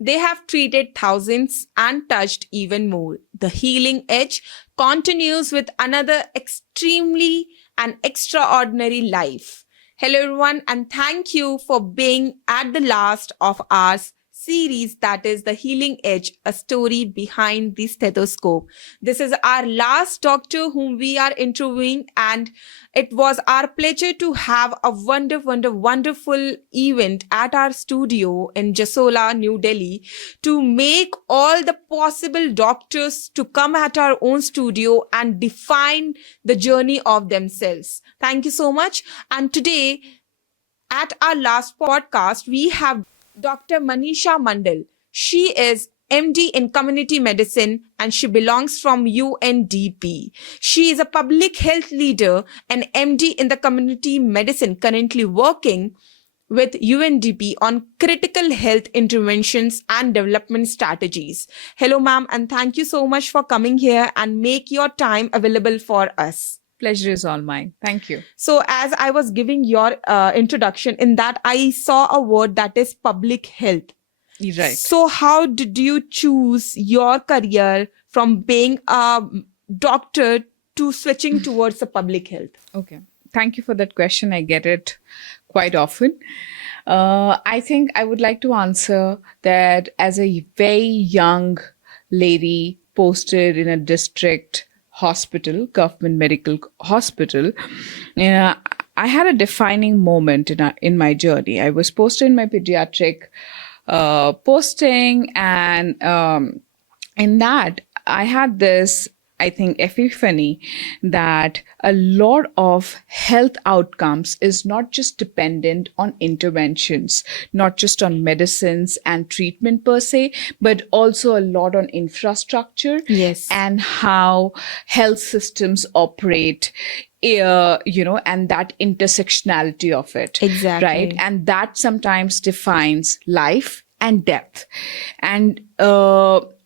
They have treated thousands and touched even more. The healing edge continues with another extremely and extraordinary life. Hello, everyone, and thank you for being at the last of our series, that is The Healing Edge, a story behind the stethoscope. This is our last doctor whom we are interviewing, and it was our pleasure to have a wonderful event at our studio in Jasola, New Delhi, to make all the possible doctors to come at our own studio and define the journey of themselves. Thank you so much. And today, at our last podcast, we have Dr. Manisha Mandal. She is MD in community medicine and she belongs from UNDP. She is a public health leader and MD in the community medicine, currently working with UNDP on critical health interventions and development strategies. Hello, ma'am, and thank you so much for coming here and make your time available for us. Pleasure is all mine. Thank you. So as I was giving your introduction, in that I saw a word that is public health. Right. So how did you choose your career from being a doctor to switching towards the public health? Okay. Thank you for that question. I get it quite often. I think I would like to answer that as a very young lady posted in a district hospital, government medical hospital, I had a defining moment in my journey. I was posted in my pediatric posting, and in that I had this, I think, epiphany that a lot of health outcomes is not just dependent on interventions, not just on medicines and treatment per se, but also a lot on infrastructure. Yes. And how health systems operate, and that intersectionality of it. Exactly. Right. And that sometimes defines life and death. And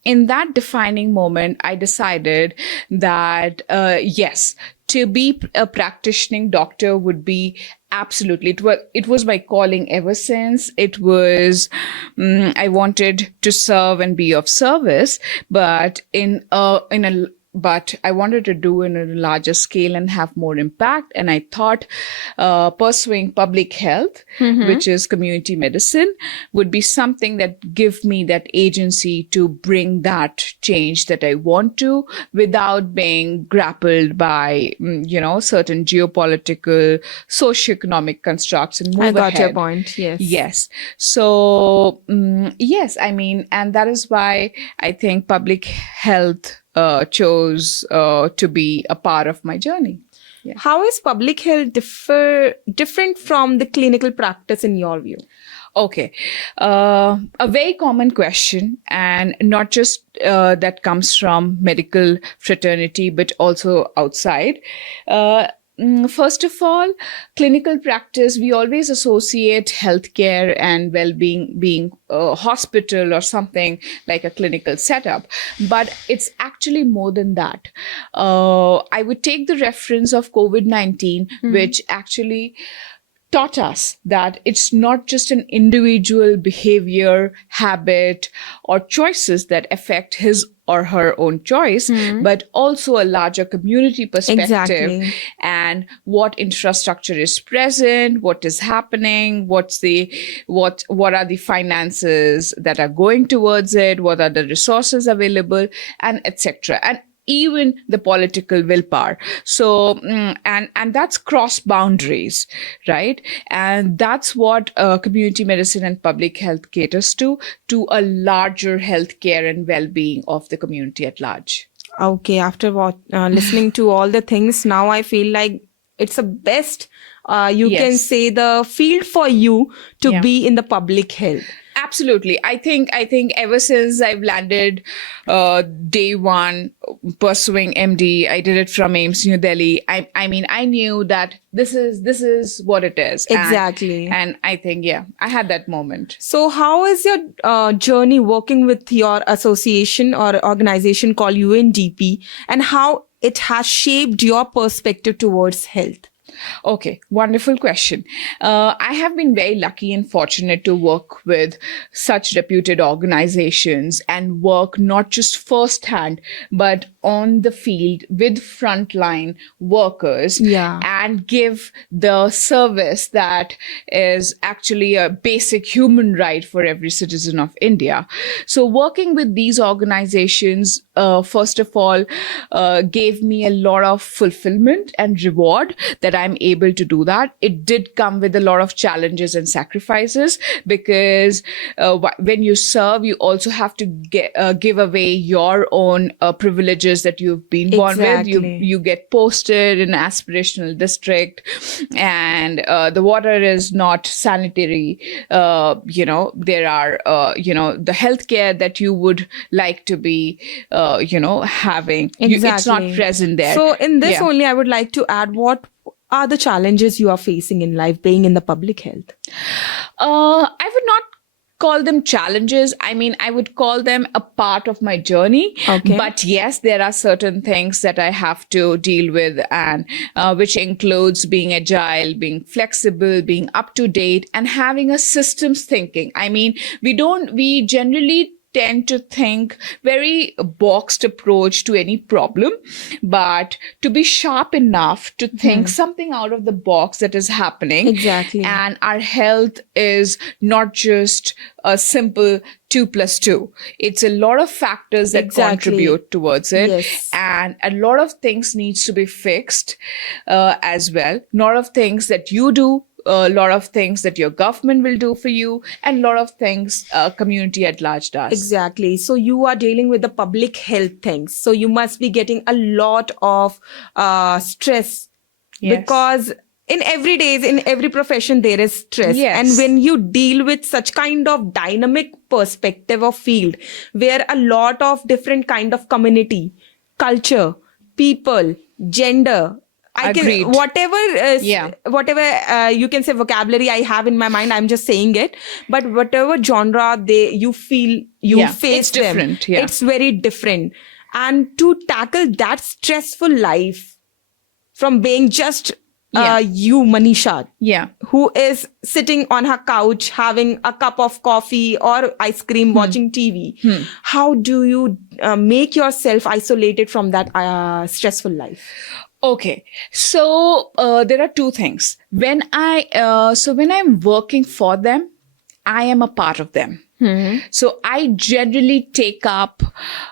in that defining moment, I decided that, yes, to be a practicing doctor would be absolutely, it was my calling ever since. It was, I wanted to serve and be of service, but but I wanted to do in a larger scale and have more impact. And I thought pursuing public health, which is community medicine, would be something that give me that agency to bring that change that I want to, without being grappled by, certain geopolitical, socioeconomic constructs and move I got ahead. your point. Yes. Yes. So, yes, I mean, and that is why I think public health chose to be a part of my journey. Yeah. How is public health different from the clinical practice in your view? Okay. A very common question, and not just that comes from medical fraternity, but also outside. First of all, clinical practice, we always associate healthcare and well-being being a hospital or something like a clinical setup, but it's actually more than that. I would take the reference of COVID-19, which actually taught us that it's not just an individual behavior, habit, or choices that affect his or her own choice, but also a larger community perspective. Exactly. And what infrastructure is present, what is happening, what are the finances that are going towards it, what are the resources available, and etc. And even the political willpower. So, and that's cross boundaries, right? And that's what community medicine and public health caters to a larger healthcare and well-being of the community at large. Okay, after listening to all the things, now I feel like it's the best, you Yes. can say, the field for you to be in the public health. Absolutely. I think ever since I've landed day one pursuing MD, I did it from AIMS New Delhi. I mean, I knew that this is what it is. Exactly. And I think, I had that moment. So how is your journey working with your association or organization called UNDP, and how it has shaped your perspective towards health? Okay, wonderful question. I have been very lucky and fortunate to work with such reputed organizations and work not just firsthand, but on the field with frontline workers Yeah. and give the service that is actually a basic human right for every citizen of India. So, working with these organizations, first of all, gave me a lot of fulfillment and reward that I'm able to do that. It did come with a lot of challenges and sacrifices because when you serve, you also have to give away your own privileges that you've been born with. You get posted in an aspirational district, and the water is not sanitary. There are the healthcare that you would like to be having. It's not present there. So in this Yeah. only, I would like to add, what are the challenges you are facing in life being in the public health? I would not call them challenges. I mean, I would call them a part of my journey. Okay. But yes, there are certain things that I have to deal with, and which includes being agile, being flexible, being up to date, and having a systems thinking. I mean, we generally tend to think very boxed approach to any problem, but to be sharp enough to think something out of the box that is happening. Exactly. And our health is not just a simple 2+2. It's a lot of factors that contribute towards it. Yes. And a lot of things needs to be fixed as well. A lot of things that you do, a lot of things that your government will do for you, and a lot of things community at large does. Exactly. So you are dealing with the public health things. So you must be getting a lot of stress. Yes. Because in every profession, there is stress. Yes. And when you deal with such kind of dynamic perspective of field, where a lot of different kind of community, culture, people, gender, Agreed. whatever you can say vocabulary I have in my mind, I'm just saying it. But whatever genre you feel you face it's different. them, it's very different. And to tackle that stressful life from being just you, Manisha, who is sitting on her couch having a cup of coffee or ice cream, watching TV, how do you make yourself isolated from that stressful life? Okay, so there are two things. When I'm working for them, I am a part of them. So I generally take up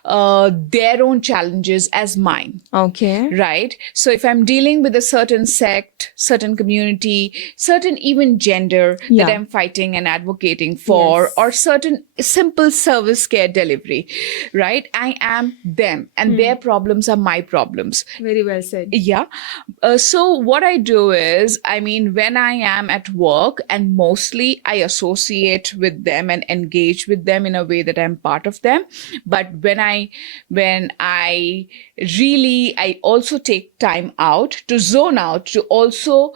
their own challenges as mine. Okay. Right? So if I'm dealing with a certain sect, certain community, certain even gender that I'm fighting and advocating for, or certain simple service care delivery, right? I am them, and their problems are my problems. Very well said. Yeah. So what I do is, I mean, when I am at work, and mostly I associate with them and engage with them in a way that I'm part of them. But when I also take time out to zone out, to also,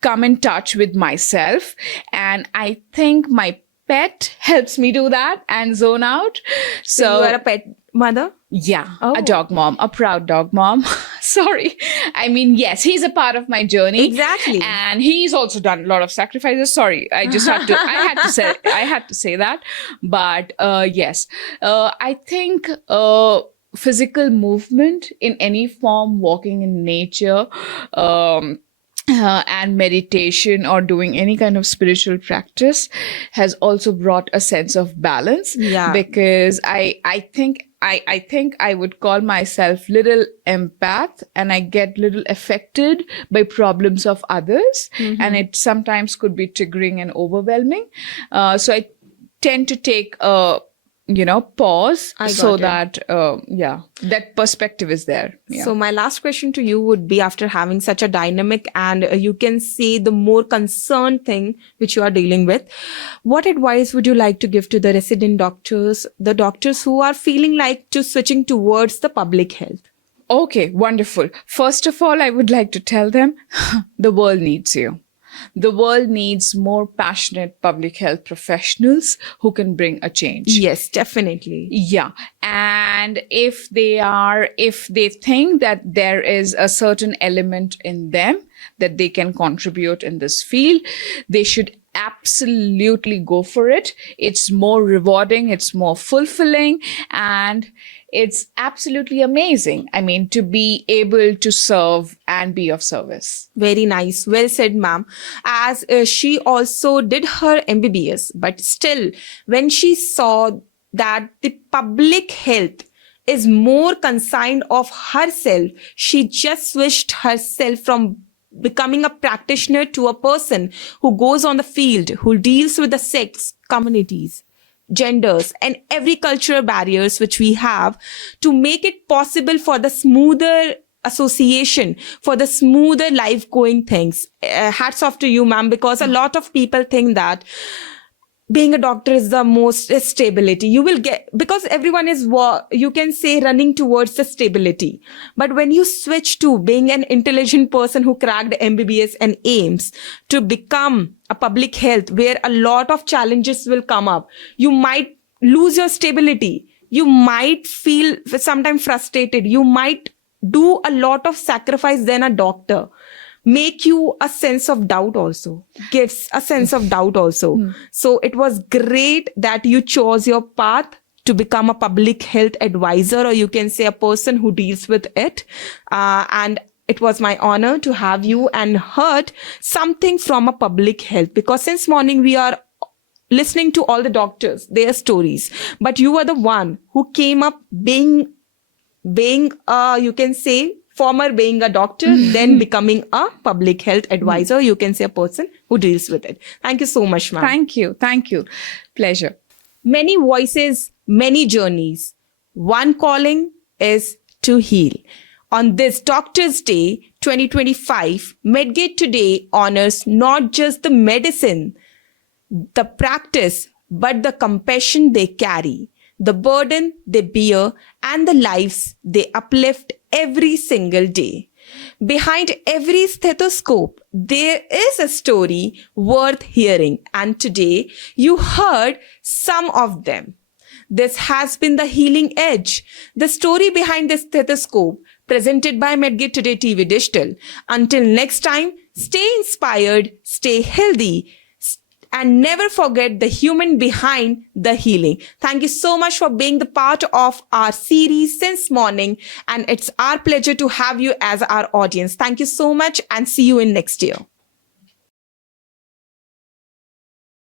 come in touch with myself. And I think my pet helps me do that and zone out. So you are a pet mother? Yeah, a dog mom, a proud dog mom. Sorry. I mean, yes, he's a part of my journey. Exactly. And he's also done a lot of sacrifices. Sorry, I had to say that. But yes, I think physical movement in any form, walking in nature, and meditation or doing any kind of spiritual practice has also brought a sense of balance. Yeah. Because I think I would call myself little empath, and I get little affected by problems of others, and it sometimes could be triggering and overwhelming. So I tend to take a pause so that that perspective is there. Yeah. So my last question to you would be, after having such a dynamic and you can say the more concerned thing which you are dealing with, what advice would you like to give to the resident doctors, the doctors who are feeling like to switching towards the public health? Okay, wonderful. First of all, I would like to tell them the world needs you. The world needs more passionate public health professionals who can bring a change. Yes, definitely. Yeah. And if they think that there is a certain element in them that they can contribute in this field, they should absolutely go for it. It's more rewarding, it's more fulfilling, and it's absolutely amazing. I mean, to be able to serve and be of service. Very nice. Well said, ma'am. As she also did her MBBS, but still, when she saw that the public health is more concerned of herself, she just switched herself from becoming a practitioner to a person who goes on the field, who deals with the sex, communities, genders, and every cultural barriers which we have, to make it possible for the smoother association, for the smoother life going things. Hats off to you, ma'am, because a lot of people think that being a doctor is the most stability you will get, because everyone is, you can say, running towards the stability. But when you switch to being an intelligent person who cracked MBBS and aims to become a public health, where a lot of challenges will come up, you might lose your stability. You might feel sometimes frustrated. You might do a lot of sacrifice than a doctor. Make you a sense of doubt also, gives a sense of doubt also. So it was great that you chose your path to become a public health advisor, or you can say a person who deals with it. And it was my honor to have you and heard something from a public health, because since morning we are listening to all the doctors, their stories, but you were the one who came up being you can say, former being a doctor, then becoming a public health advisor, you can say a person who deals with it. Thank you so much, ma'am. Thank you. Thank you. Pleasure. Many voices, many journeys. One calling is to heal. On this Doctor's Day 2025, Medgate today honors not just the medicine, the practice, but the compassion they carry, the burden they bear, and the lives they uplift every single day. Behind every stethoscope, there is a story worth hearing, and today you heard some of them. This has been The Healing Edge, the story behind the stethoscope, presented by Medgate Today TV Digital. Until next time, stay inspired, stay healthy, and never forget the human behind the healing. Thank you so much for being the part of our series since morning. And it's our pleasure to have you as our audience. Thank you so much, and see you in next year.